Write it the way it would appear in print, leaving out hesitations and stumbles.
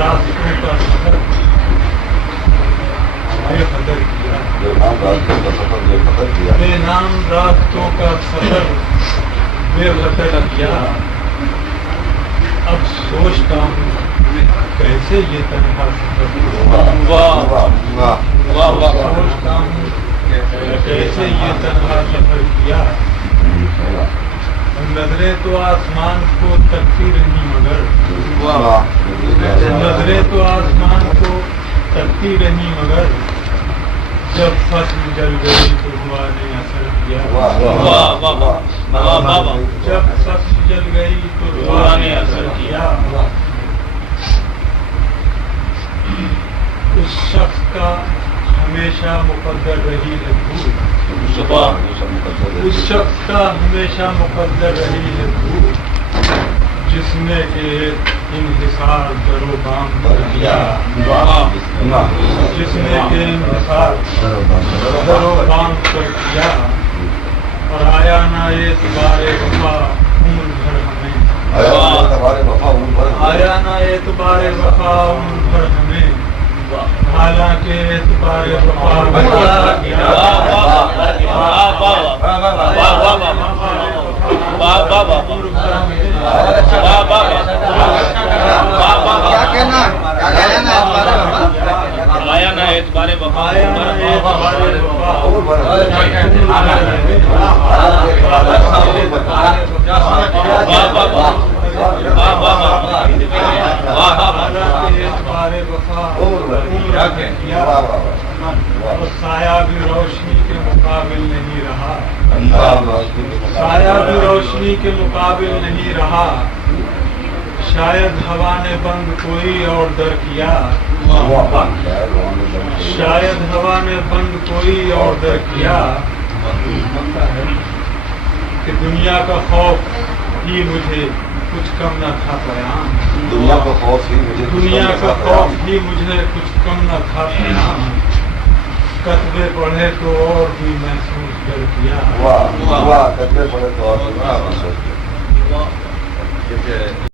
راستوں کا سفر بے قدر کیا، بے نام راستوں کا سفر بے قدر کیا، بے نام راستوں کا سفر بے قدر کیا. اب سوچتا ہوں کیسے یہ تنہا سفر سوچتا ہوں کیسے یہ تنہا سفر کیا. نظریں تو آسمان کو تکتی رہی مگر نظریں تو آسمان کو تکتی رہی مگر جب فصل جل گئی تو ہوا نے اثر کیا. جب فصل جل گئی تو ہوا نے اثر کیا. اس شخص کا ہمیشہ مقدر رہی ہے دھوپ، اس شخص کا ہمیشہ مقدر رہی ہے دھوپ، جس نے کہ انحصار درو بام کر دیا، جس نے کہ انحصار درو بام کر دیا. اور آیا نہ اعتبار وفا عمر بھر ہمیں، آیا نہ اعتبار وفا عمر بھر ہمیں، حالانکہ اعتبار وفا آیا نہ اعتبار وفا سایہ بھی روشنی کے مقابل نہیں رہا، سایہ بھی روشنی کے مقابل نہیں رہا. شاید ہوا نے بند کوئی اور در کیا، شاید ہوا نے بند کوئی اور در کیا. کہ دنیا کا خوف ہی مجھے کچھ کم نہ تھا پیام، دنیا کا خوف ہی مجھے دنیا کا خوف ہی مجھے کچھ کم نہ تھا پیام. کتبے پڑھے تو اور بھی محسوس کر کیا. واہ واہ، کتبے پڑھے تو اور بھی محسوس کر.